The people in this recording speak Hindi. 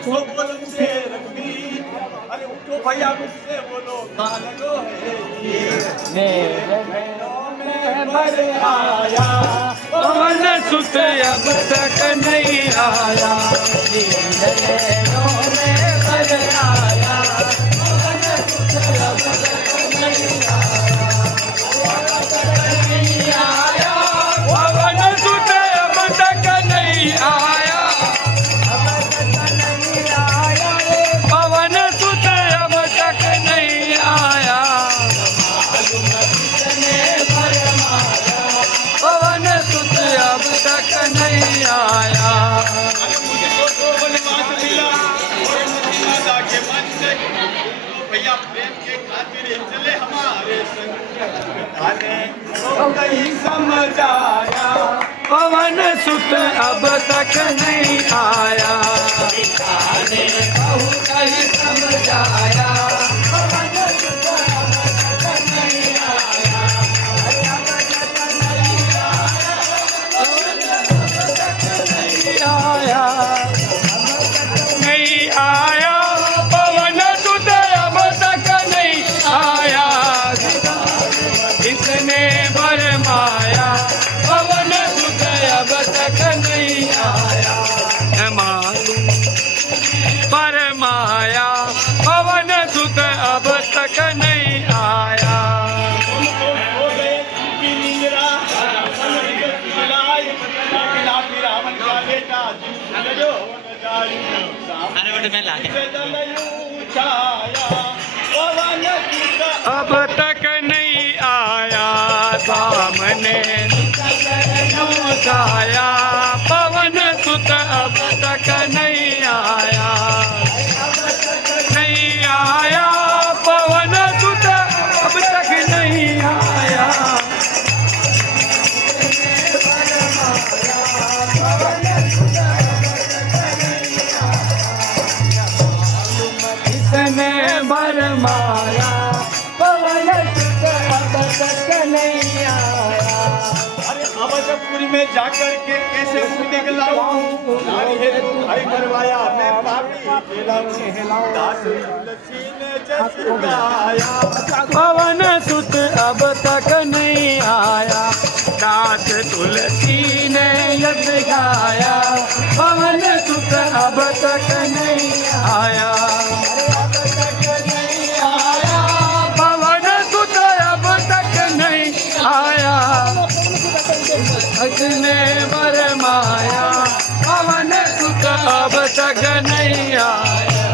उठो बोलो मुझसे रघुवीर, अरे उठो भैया मुझसे बोलो कहाँ लगो है मेरे नैनों में भर आया पवन सुत अब तक नहीं आया। मेरे नैनों में भर आया पवन सुत अब तक नहीं आया। पवन सुत अब तक नहीं आया। पवन सुत अब तक नहीं आया। पवन सुत अब तक नहीं आया। अरे मुझको तो वनवास मिला और मदीना जाके मन से तो भैया प्रेम के खातिर ही चले हमारे संग आने तो कहीं समझ आया। पवन सुत अब तक नहीं आया। आने बहुत ही समझ आया। पवन सुत अब तक नहीं आया। आया नहीं आया। पवन सुत अब तक नहीं आया। इसने भरमाया पवन सुत अब तक नहीं आया। मालूम भरमाया पवन सुत अब तक नहीं आया। उनको हो गए की नींदरा मन विगत मिलाए बिना फिर रावण का बेटा जो न जाई अरे बड़े मैं लाके से जलयू छाया पवन सुत अब तक नहीं आया। सामने छाया पवन सुत अब तक नहीं आया। नहीं आया पवन सुत अब तक नहीं आया। इसने भरमाया पवन सुत अब तक नहीं आया। अरे अवधपुरी में जाकर के कैसे मुंह दिखलाऊं नारी है तू भाई मरवाया मैं पापी कहलाऊं दास तुलसी ने जस गाया। पवन सुत अब तक नहीं आया। दास तुलसी ने यश गाया। पवन सुत अब तक नहीं आया। पवन सुत अब तक नहीं आया। इसने भरमाया पवन सुत अब तक नहीं आया।